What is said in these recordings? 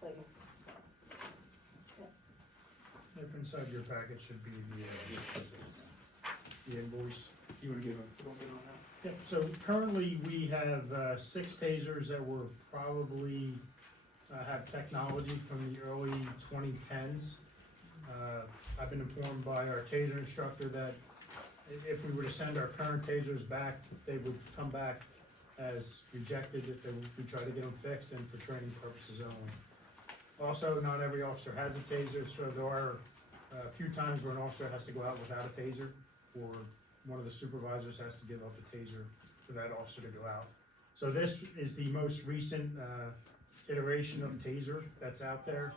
place. Up inside your packet should be the invoice. You wanna give a little bit on that? Yep, so currently we have, 6 tasers that were probably, have technology from the early 2010s. I've been informed by our taser instructor that if we were to send our current tasers back, they would come back as rejected if we try to get them fixed and for training purposes only. Also, not every officer has a taser, so there are a few times where an officer has to go out without a taser, or one of the supervisors has to give up a taser for that officer to go out. So this is the most recent iteration of taser that's out there.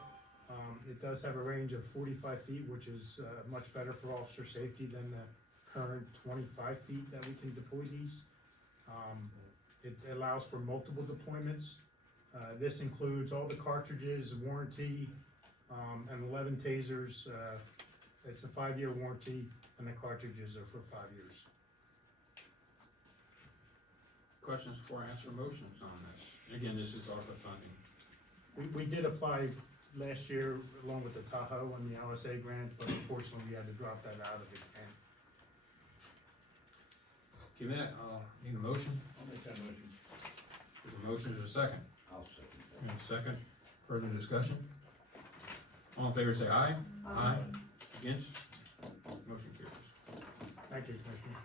It does have a range of 45 feet, which is much better for officer safety than the current 25 feet that we can deploy these. It allows for multiple deployments. This includes all the cartridges, warranty, and 11 tasers. It's a 5-year warranty, and the cartridges are for 5 years. Questions before I answer motions on this? Again, this is ARPA funding. We did apply last year along with the Tahoe and the LSA grant, but unfortunately we had to drop that out of the grant. Give that, need a motion? I'll make that motion. There's a motion, there's a second. I'll second And a second, further discussion? All in favor say aye. Aye. Against? Motion carries. Thank you, Commissioner.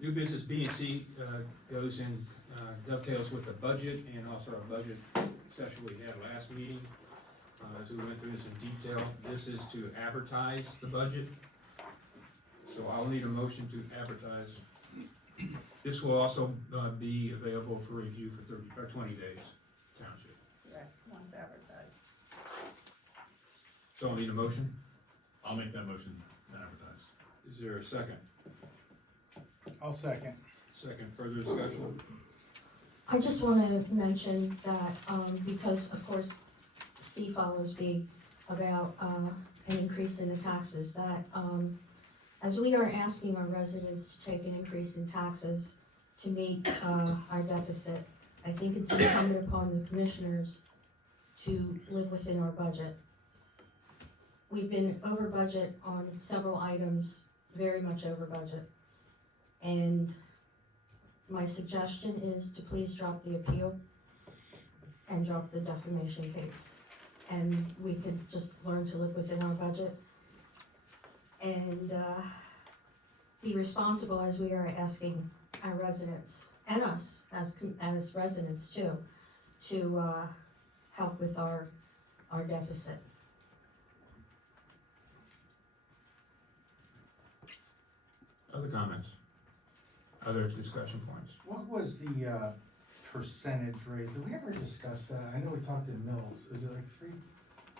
New business B and C goes in, dovetails with the budget and also our budget session we had last meeting. As we went through this in detail, this is to advertise the budget. So I'll need a motion to advertise. This will also be available for review for 30 or 20 days, township. Correct, once advertised. So I'll need a motion. I'll make that motion to advertise. Is there a second? I'll second. Second, further discussion? I just wanna mention that, because of course C follows B about, an increase in the taxes, that, as we are asking our residents to take an increase in taxes to meet, our deficit, I think it's incumbent upon the commissioners to live within our budget. We've been over budget on several items, very much over budget. And my suggestion is to please drop the appeal and drop the defamation case. And we could just learn to live within our budget and be responsible as we are asking our residents and us as residents too, to help with our deficit. Other comments? Other discussion points? What was the percentage raise? Did we ever discuss that? I know we talked in mills. Is it like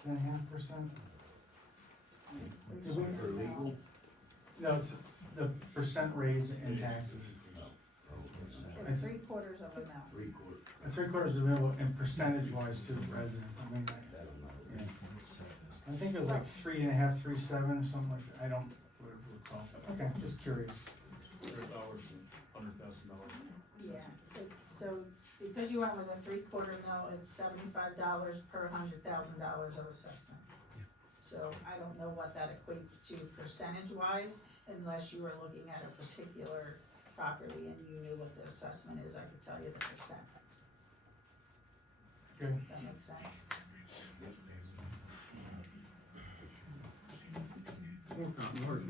3.5%? Did we- For legal? No, it's the percent raise in taxes. It's 3/4 of a mil. 3/4. Three-quarters of a mil and percentage-wise to the residents. I mean, yeah. I think it was like 3.5, 3.7 or something like that. I don't recall. Okay, just curious. $100,000 and $100,000. Yeah, so because you went with a 3/4 mil, it's $75 per $100,000 of assessment. So I don't know what that equates to percentage wise, unless you were looking at a particular property and you knew what the assessment is, I could tell you the percent. Good. Does that make sense?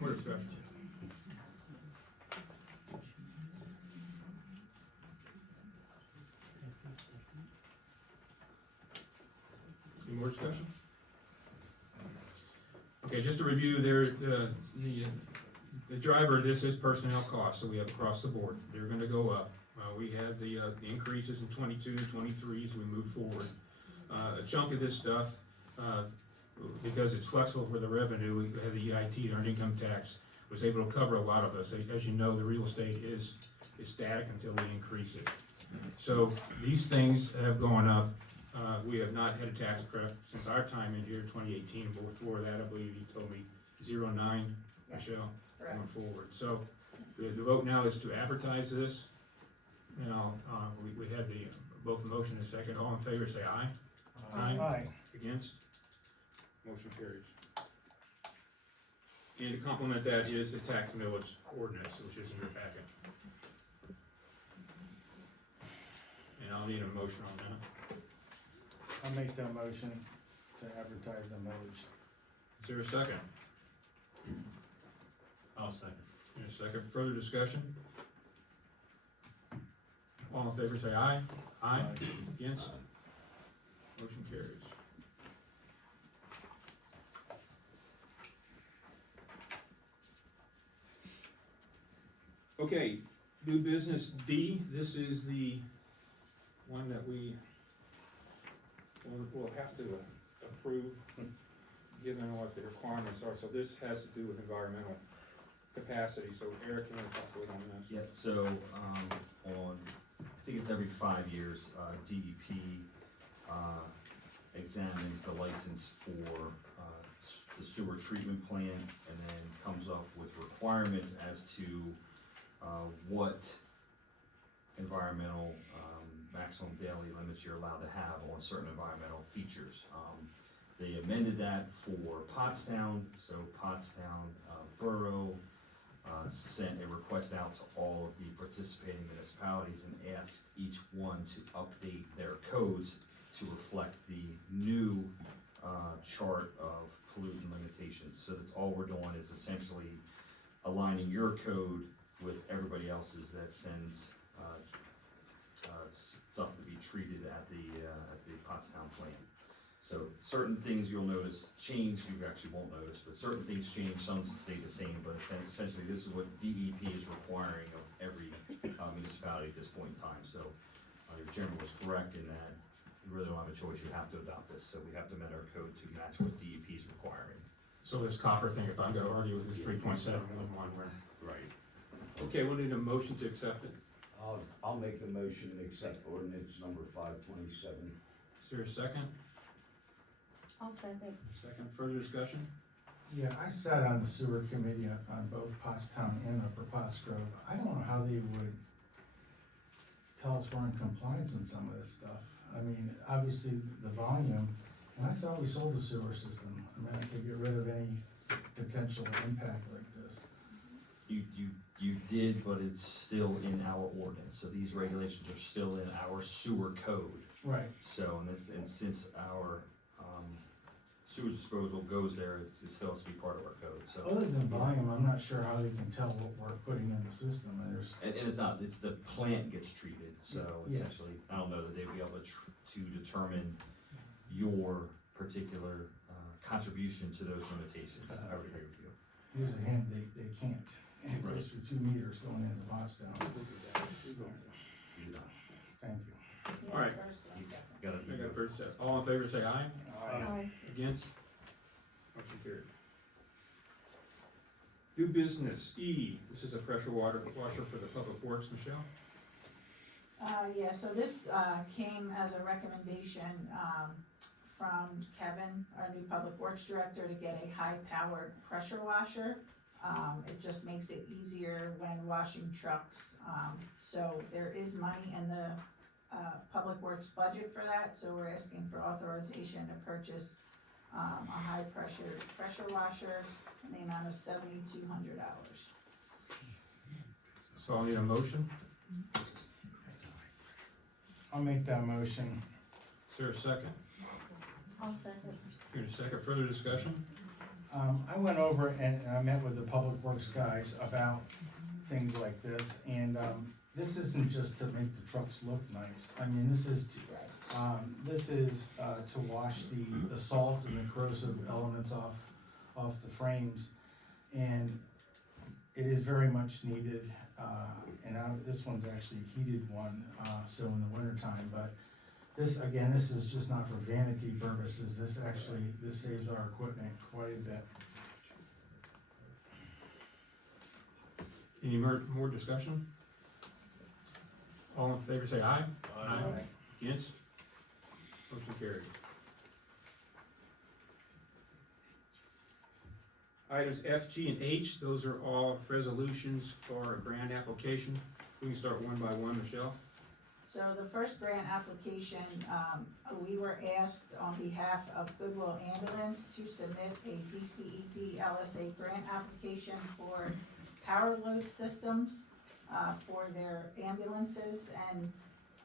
More discussion. Any more discussion? Okay, just to review there, the driver, this is personnel costs, so we have across the board, they're gonna go up. We had the increases in 22, 23 as we move forward. A chunk of this stuff, because it's flexible for the revenue, we have the EIT, the earned income tax, was able to cover a lot of us. As you know, the real estate is static until we increase it. So these things have gone up. We have not had a tax credit since our time in here, 2018, but before that, I believe you told me 09, Yeah. Michelle, Correct. going forward. So the vote now is to advertise this. You know, we had the Both motion and second, all in favor say aye. Aye. Aye. Against? Motion carries. And to complement that is the tax millage ordinance, which is in your packet. And I'll need a motion on that. I'll make that motion to advertise the millage. Is there a second? I'll second. And a second, further discussion? All in favor say aye. Aye. Against? Motion carries. Okay, new business D, this is the one that we will have to approve, given what the requirements are. So this has to do with environmental capacity, so Eric, you want to talk a little on this? Yeah, so, I think it's every 5 years, DEP, examines the license for, the sewer treatment plant, and then comes up with requirements as to, what environmental, maximum daily limits you're allowed to have on certain environmental features. They amended that for Pottstown, so Pottstown, Borough, sent a request out to all of the participating municipalities and asked each one to update their codes to reflect the new chart of pollutant limitations. So that's all we're doing is essentially aligning your code with everybody else's that sends stuff to be treated at the Pottstown plant. So certain things you'll notice change, you actually won't notice, but certain things change, some stay the same, but essentially this is what DEP is requiring of every municipality at this point in time. So your chairman was correct in that you really don't have a choice, you have to adopt this, so we have to amend our code to match what DEP is requiring. So this copper thing, if I'm gonna argue with this 3.711, we're. Right. Okay, we'll need a motion to accept it. I'll make the motion to accept ordinance number 527. Is there a second? I'll second. Second, further discussion? Yeah, I sat on the sewer committee on both Pottstown and Upper Pottsgrove. I don't know how they would tell us we're in compliance on some of this stuff. I mean, obviously the volume, and I thought we sold the sewer system. I mean, I could get rid of any potential impact like this. You did, but it's still in our ordinance, so these regulations are still in our sewer code. Right. So, and since our, sewage disposal goes there, it still has to be part of our code, so. Other than volume, I'm not sure how they can tell what we're putting in the system. There's, And it's not, it's the plant gets treated, so Yes. essentially, I don't know that they'd be able to determine your particular, contribution to those limitations. I would agree with you. here's a hint, they can't. And it Right. goes through 2 meters going into Pottstown. You know, Thank you. Yeah, All right. first one, second. gotta, I got a first set. All in favor say aye. Aye. Against? Motion carried. New business, E, this is a pressure washer for the public works, Michelle? Yeah, so this, came as a recommendation, from Kevin, our new public works director, to get a high-powered pressure washer. It just makes it easier when washing trucks, so there is money in the, public works budget for that, so we're asking for authorization to purchase, a pressure washer in the amount of $7,200. So I'll need a motion. I'll make that motion. Is there a second? I'll second. Here in a second, further discussion? I went over and I met with the public works guys about things like this, and, this isn't just to make the trucks look nice. I mean, this is to wash the salts and the corrosive elements off the frames, and it is very much needed. This one's actually a heated one, so in the wintertime, but this is just not for vanity purposes. This saves our equipment quite a bit. Any more discussion? All in favor say aye. Against? Motion carried. Items F, G, and H, those are all resolutions for a grant application. We can start one by one, Michelle. So the first grant application, we were asked on behalf of Goodwill Ambulance to submit a DCED LSA grant application for power load systems, for their ambulances, and,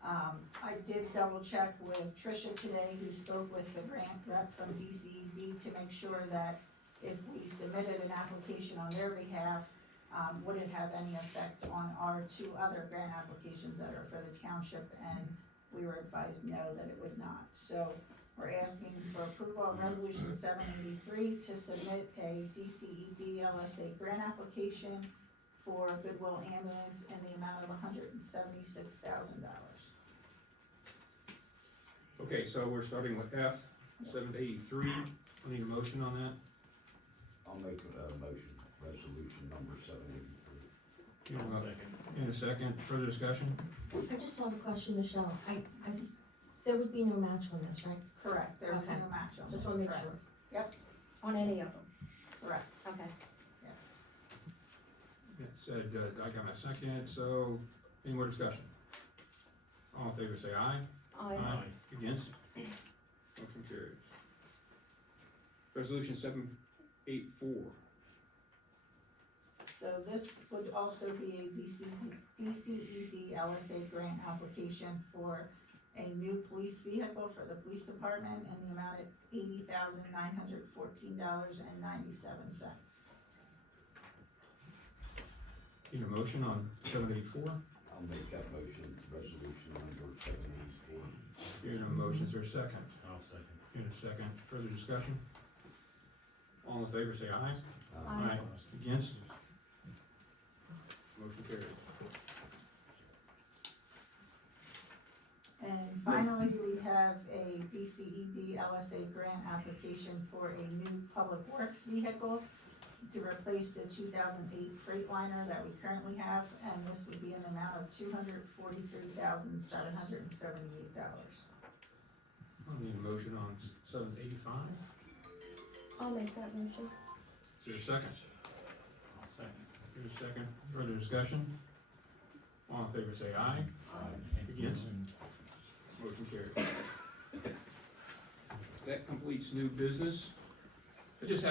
I did double check with Tricia today, who spoke with the grant rep from DCED to make sure that if we submitted an application on their behalf, would it have any effect on our two other grant applications that are for the township, and we were advised no, that it would not. So we're asking for approval of resolution 783 to submit a DCED LSA grant application for Goodwill Ambulance in the amount of $176,000. Okay, so we're starting with F, 783. I need a motion on that. I'll make a motion, resolution number 783. You know, Second. In a second, further discussion? I just have a question, Michelle. There would be no match on this, right? Correct, there is Okay. no match on this. Just wanna make correct. sure. Yep, On any of them? correct. Okay. It said, I got my second, so any more discussion? All in favor say aye. Against? Motion carries. Resolution 784. So this would also be a DCED LSA grant application for a new police vehicle for the police department in the amount of $80,914.97. Need a motion on 784? I'll make that motion, resolution number 784. Hearing no motion, is there a second? I'll second. In a second, further discussion? All in favor say aye. Aye. Against? Motion carries. And finally, we have a DCED LSA grant application for a new public works vehicle to replace the 2008 Freightliner that we currently have, and this would be an amount of $243,778. I'll need a motion on 785. I'll make that motion. Is there a second? I'll second. Here's a second, further discussion? All in favor say aye. Against? Motion carries. That completes new business. I just have